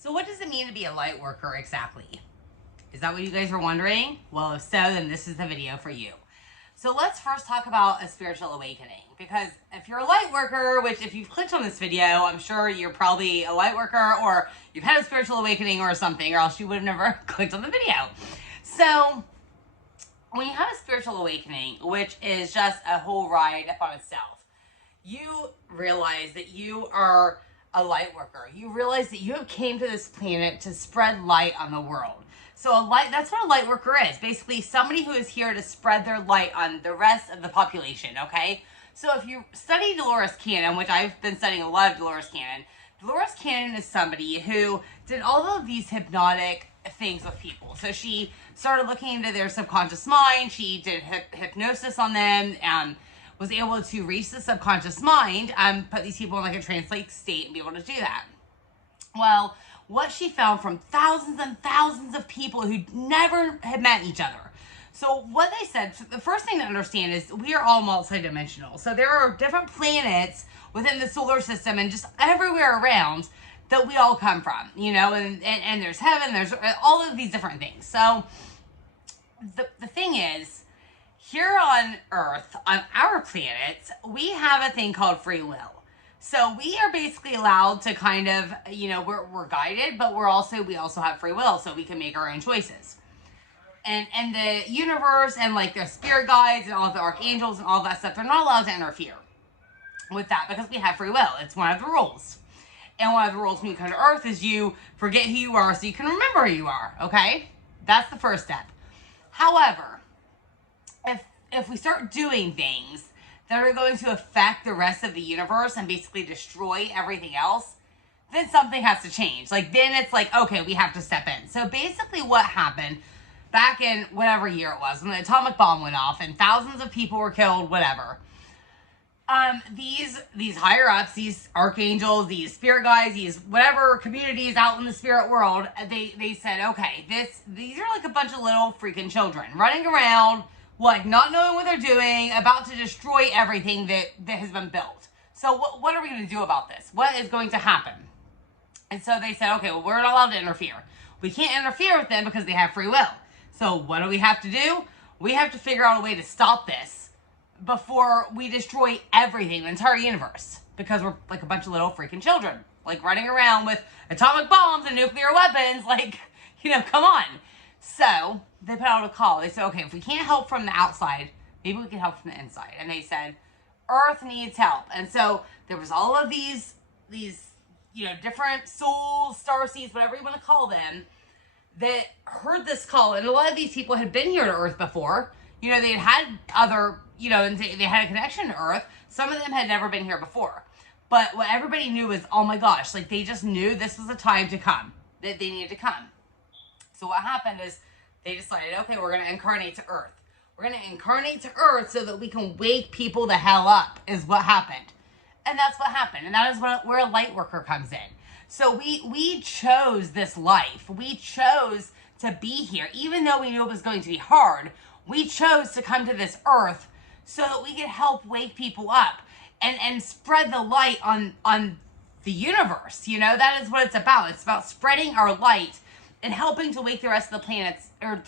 So what does it mean to be a light worker exactly? Is that what you guys were wondering? Well, if so, then this is the video for you. So let's first talk about a spiritual awakening, because if you're a light worker, which if you've clicked on this video, I'm sure you're probably a light worker or you've had a spiritual awakening or something, or else you would have never clicked on the video. So when you have a spiritual awakening, which is just a whole ride upon itself, you realize that you are a light worker. You realize that you have came to this planet to spread light on the world. So that's what a light worker is. Basically somebody who is here to spread their light on the rest of the population, okay? So if you study Dolores Cannon, which I've been studying a lot of Dolores Cannon is somebody who did all of these hypnotic things with people. So she started looking into their subconscious mind. She did hypnosis on them, was able to reach the subconscious mind, put these people in like a trance-like state and be able to do that. Well, what she found from thousands and thousands of people who never had met each other. So what they said, the first thing to understand is we are all multidimensional. So there are different planets within the solar system and just everywhere around that we all come from, you know, and there's heaven, there's all of these different things. So the thing is, here on Earth, on our planet, we have a thing called free will. So we are basically allowed to kind of, you know, we're guided, but we also have free will, so we can make our own choices. And the universe and like their spirit guides and all of the archangels and all that stuff, they're not allowed to interfere with that because we have free will. It's one of the rules. And one of the rules when you come to Earth is you forget who you are so you can remember who you are, okay? That's the first step. However, if we start doing things that are going to affect the rest of the universe and basically destroy everything else, then something has to change. Like, then it's like, okay, we have to step in. So basically what happened back in whatever year it was, when the atomic bomb went off and thousands of people were killed, whatever, these higher ups, these archangels, these spirit guides, these whatever communities out in the spirit world, they said, okay, these are like a bunch of little freaking children running around, like not knowing what they're doing, about to destroy everything that has been built. So what are we going to do about this? What is going to happen? And so they said, okay, well, we're not allowed to interfere. We can't interfere with them because they have free will. So what do we have to do? We have to figure out a way to stop this before we destroy everything, the entire universe, because we're like a bunch of little freaking children, like running around with atomic bombs and nuclear weapons, like, you know, come on. So they put out a call. They said, okay, if we can't help from the outside, maybe we can help from the inside. And they said, Earth needs help. And so there was all of these, you know, different souls, starseeds, whatever you want to call them, that heard this call. And a lot of these people had been here to Earth before. You know, they had other, you know, and they had a connection to Earth. Some of them had never been here before. But what everybody knew was, oh my gosh, like they just knew this was the time to come, that they needed to come. So what happened is they decided, okay, we're going to incarnate to Earth. We're going to incarnate to Earth so that we can wake people the hell up, is what happened. And that's what happened. And that is where a light worker comes in. So we chose this life. We chose to be here. Even though we knew it was going to be hard, we chose to come to this Earth so that we could help wake people up and spread the light on the universe. You know, that is what it's about. It's about spreading our light and helping to wake the rest of the planets, or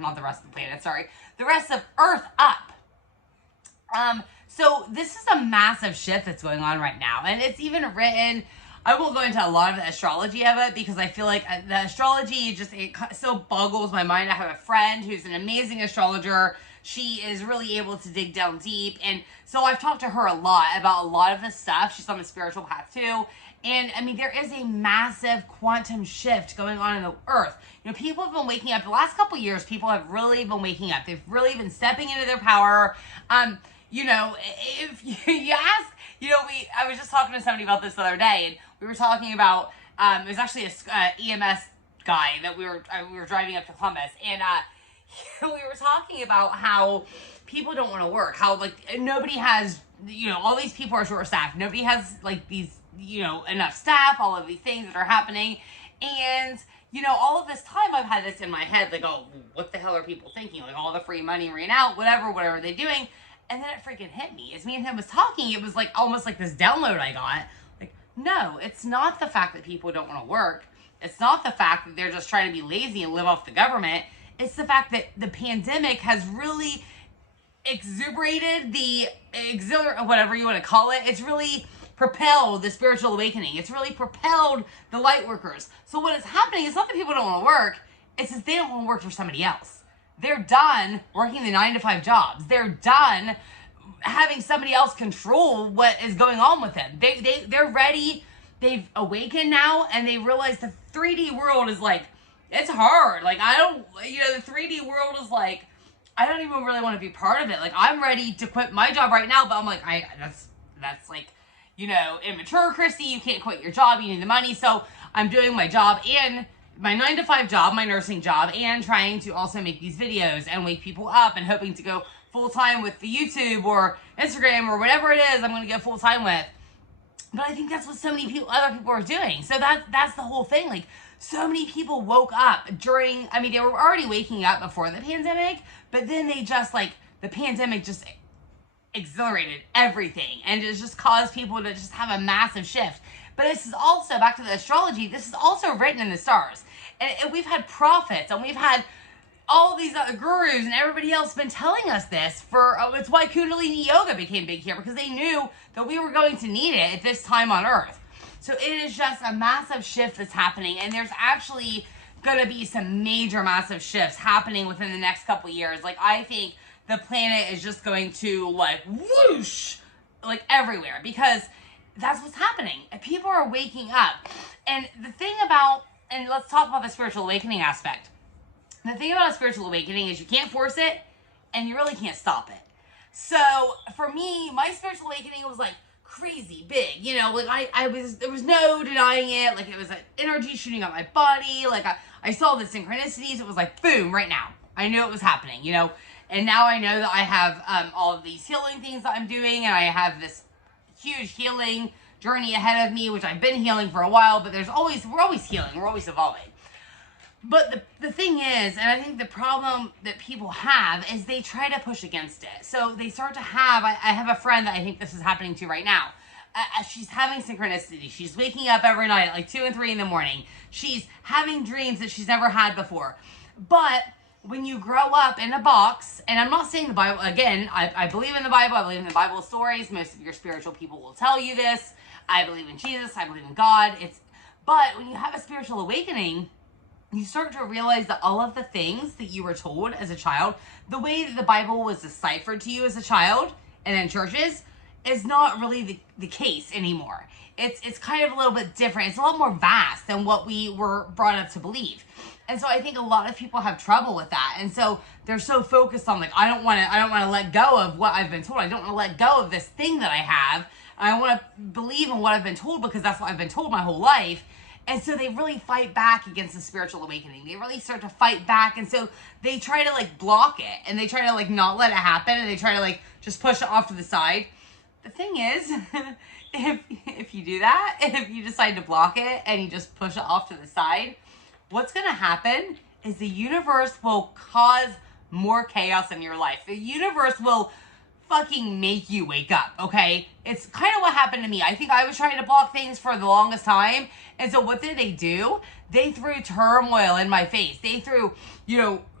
not the rest of the planet, sorry, the rest of Earth up. So this is a massive shift that's going on right now. And it's even written, I won't go into a lot of the astrology of it because I feel like the astrology it so boggles my mind. I have a friend who's an amazing astrologer. She is really able to dig down deep. And so I've talked to her a lot about a lot of this stuff. She's on the spiritual path too. And I mean, there is a massive quantum shift going on in the Earth. You know, people have been waking up. The last couple of years, people have really been waking up. They've really been stepping into their power. You know, if you ask, you know, I was just talking to somebody about this the other day, and we were talking about, it was actually a EMS guy that we were driving up to Columbus, and we were talking about how people don't want to work, how like nobody has, you know, all these people are short staffed. Nobody has like these, you know, enough staff, all of these things that are happening. And, you know, all of this time I've had this in my head, like, oh, what the hell are people thinking? Like all the free money ran out, whatever are they doing? And then it freaking hit me. As me and him was talking, it was like almost like this download I got. Like, no, it's not the fact that people don't want to work. It's not the fact that they're just trying to be lazy and live off the government. It's the fact that the pandemic has really exuberated whatever you want to call it. It's really propelled the spiritual awakening. It's really propelled the light workers. So what is happening is not that people don't want to work, it's that they don't want to work for somebody else. They're done working the 9-to-5 jobs. They're done having somebody else control what is going on with them. They're ready. They've awakened now, and they realize the 3D world is like, it's hard. Like, the 3D world is like, I don't even really want to be part of it. Like, I'm ready to quit my job right now, but I'm like, that's like, immature, Christy. You can't quit your job. You need the money. So I'm doing my job and my 9-to-5 job, my nursing job, and trying to also make these videos and wake people up and hoping to go full-time with the YouTube or Instagram or whatever it is I'm going to go full-time with. But I think that's what so many other people are doing. So that's the whole thing. Like, so many people woke up they were already waking up before the pandemic, but then the pandemic just accelerated everything, and it just caused people to just have a massive shift. But this is also, back to the astrology, this is also written in the stars. And we've had prophets, and we've had all these other gurus and everybody else been telling us this it's why Kundalini Yoga became big here, because they knew that we were going to need it at this time on Earth. So it is just a massive shift that's happening, and there's actually going to be some major massive shifts happening within the next couple years. Like, I think the planet is just going to, like, whoosh, like, everywhere, because that's what's happening. People are waking up. And the thing about, and let's talk about the spiritual awakening aspect. The thing about a spiritual awakening is you can't force it, and you really can't stop it. So for me, my spiritual awakening was like crazy big, like there was no denying it. Like, it was an energy shooting up my body. Like, I saw the synchronicities. It was like, boom, right now. I knew it was happening, and now I know that I have all of these healing things that I'm doing, and I have this huge healing journey ahead of me, which I've been healing for a while, but we're always healing. We're always evolving. But the thing is, and I think the problem that people have is they try to push against it. So they start to have, I have a friend that I think this is happening to right now. She's having synchronicity. She's waking up every night at like 2 and 3 in the morning. She's having dreams that she's never had before. But when you grow up in a box, and I'm not saying the Bible, again, I believe in the Bible. I believe in the Bible stories. Most of your spiritual people will tell you this. I believe in Jesus. I believe in God. But when you have a spiritual awakening, you start to realize that all of the things that you were told as a child, the way that the Bible was deciphered to you as a child and in churches, is not really the case anymore. It's kind of a little bit different. It's a lot more vast than what we were brought up to believe. And so I think a lot of people have trouble with that. And so they're so focused on, like, I don't want to let go of what I've been told. I don't want to let go of this thing that I have. I want to believe in what I've been told because that's what I've been told my whole life. And so they really fight back against the spiritual awakening. They really start to fight back. And so they try to, like, block it. And they try to, like, not let it happen. And they try to, like, just push it off to the side. The thing is, if you do that, if you decide to block it and you just push it off to the side, what's going to happen is the universe will cause more chaos in your life. The universe will fucking make you wake up, okay? It's kind of what happened to me. I think I was trying to block things for the longest time. And so what did they do? They threw turmoil in my face. They threw,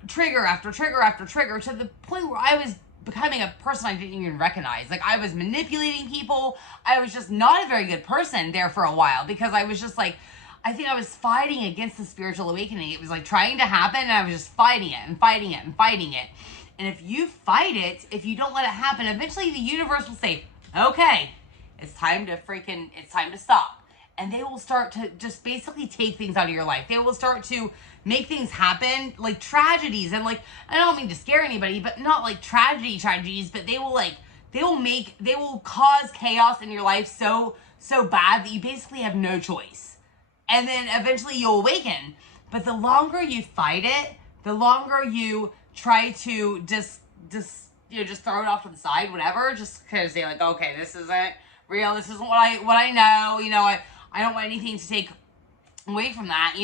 trigger after trigger after trigger to the point where I was becoming a person I didn't even recognize. Like, I was manipulating people. I was just not a very good person there for a while because I was just like, I think I was fighting against the spiritual awakening. It was like trying to happen and I was just fighting it and fighting it and fighting it. And if you fight it, if you don't let it happen, eventually the universe will say, okay, it's time to stop. And they will start to just basically take things out of your life. They will start to make things happen, like tragedies. And like, I don't mean to scare anybody, but not like tragedies, but they will cause chaos in your life so bad that you basically have no choice. And then eventually you'll awaken. But the longer you fight it, the longer you try to just throw it off to the side, whatever, just because they're like, okay, this isn't real, this isn't what I know, I don't want anything to take away from that,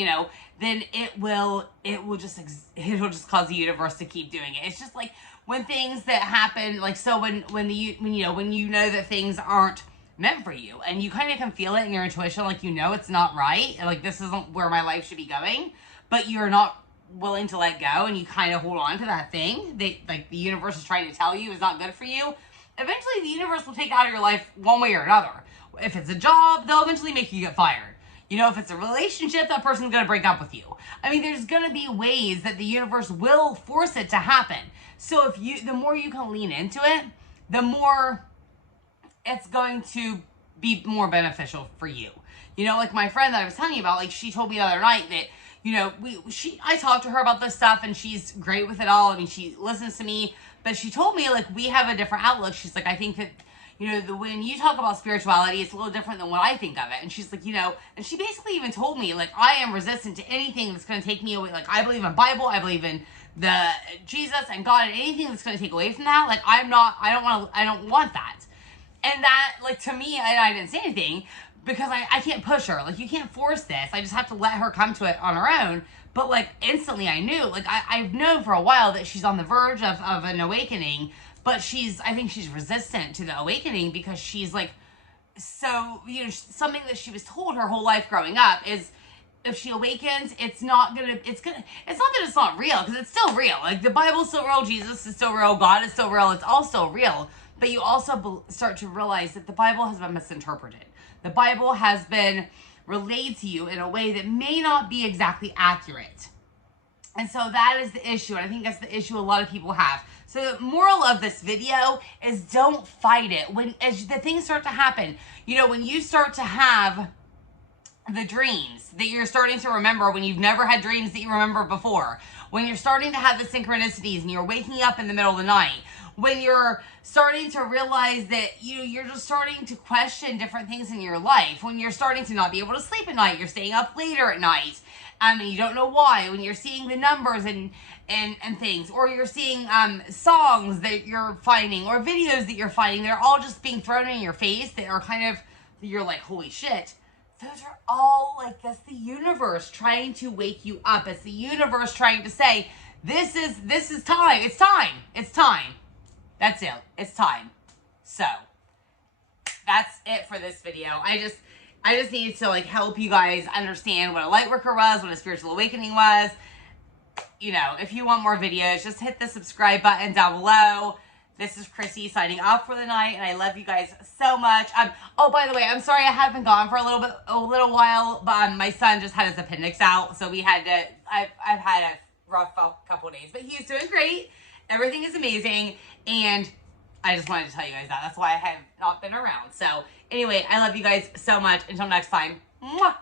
then it will just cause the universe to keep doing it. It's just like when things that happen, like, so when you know that things aren't meant for you. And you kind of can feel it in your intuition, like, you know, it's not right. Like, this isn't where my life should be going, but you're not willing to let go, and you kind of hold on to that thing that, like, the universe is trying to tell you is not good for you. Eventually, the universe will take it out of your life one way or another. If it's a job, they'll eventually make you get fired. You know, if it's a relationship, that person's going to break up with you. I mean, there's going to be ways that the universe will force it to happen. So the more you can lean into it, the more it's going to be more beneficial for you. You know, like my friend that I was telling you about, like, she told me the other night that, you know, I talked to her about this stuff, and she's great with it all. I mean, she listens to me, but she told me, like, we have a different outlook. She's like, I think that, you know, when you talk about spirituality, it's a little different than what I think of it. And she's like, you know, and she basically even told me, like, I am resistant to anything that's going to take me away. Like, I believe in Bible, I believe in the Jesus and God, and anything that's going to take away from that, like, I don't want that. And that, like, to me, I didn't say anything, because I can't push her. Like, you can't force this. I just have to let her come to it on her own. But, like, instantly I knew, like, I've known for a while that she's on the verge of an awakening, but I think she's resistant to the awakening, because she's, like, so, you know, something that she was told her whole life growing up is, if she awakens, it's not that it's not real, because it's still real. Like, the Bible's still real, Jesus is still real, God is still real, it's all still real. But you also start to realize that the Bible has been misinterpreted. The Bible has been relayed to you in a way that may not be exactly accurate. And so that is the issue. And I think that's the issue a lot of people have. So the moral of this video is, don't fight it. As the things start to happen, you know, when you start to have the dreams that you're starting to remember when you've never had dreams that you remember before, when you're starting to have the synchronicities and you're waking up in the middle of the night, when you're starting to realize that you're just starting to question different things in your life, when you're starting to not be able to sleep at night, you're staying up later at night, and you don't know why, when you're seeing the numbers and things, or you're seeing songs that you're finding, or videos that you're finding, they're all just being thrown in your face, that are kind of, you're like, holy shit. Those are all, like, that's the universe trying to wake you up. It's the universe trying to say, this is time. It's time. It's time. That's it. It's time. So, that's it for this video. I just needed to, like, help you guys understand what a light worker was, what a spiritual awakening was. You know, if you want more videos, just hit the subscribe button down below. This is Chrissy signing off for the night, and I love you guys so much. Oh, by the way, I'm sorry I haven't gone for a little while, but my son just had his appendix out, so we had to. I've had a rough couple days, but he's doing great. Everything is amazing, and I just wanted to tell you guys that. That's why I have not been around. So anyway, I love you guys so much. Until next time. Mwah!